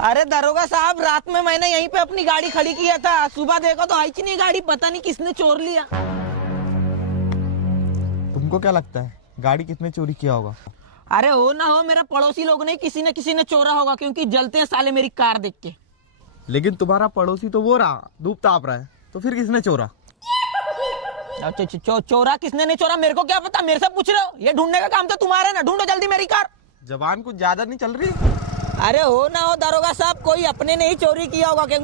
अरे दरोगा साहब, रात में मैंने यहीं पे अपनी गाड़ी खड़ी किया था, सुबह देखो तो आई नहीं गाड़ी, पता नहीं किसने चोर लिया। तुमको क्या लगता है गाड़ी किसने चोरी किया होगा? अरे हो ना हो, मेरे पड़ोसी लोग ने किसी न किसी ने चोरा होगा, क्योंकि जलते हैं साले मेरी कार देख के। लेकिन तुम्हारा पड़ोसी तो वो रहा, धूप ताप रहा है, तो फिर किसने चोरा? चोरा किसने नहीं चोरा मेरे को क्या पता, मेरे से पूछ रहे हो? ये ढूंढने का काम तो तुम्हारा ना, ढूंढो जल्दी मेरी कार। जबान कुछ ज्यादा नहीं चल रही? अरे हो ना हो दरोगा साहब, कोई अपने ने ही चोरी किया होगा।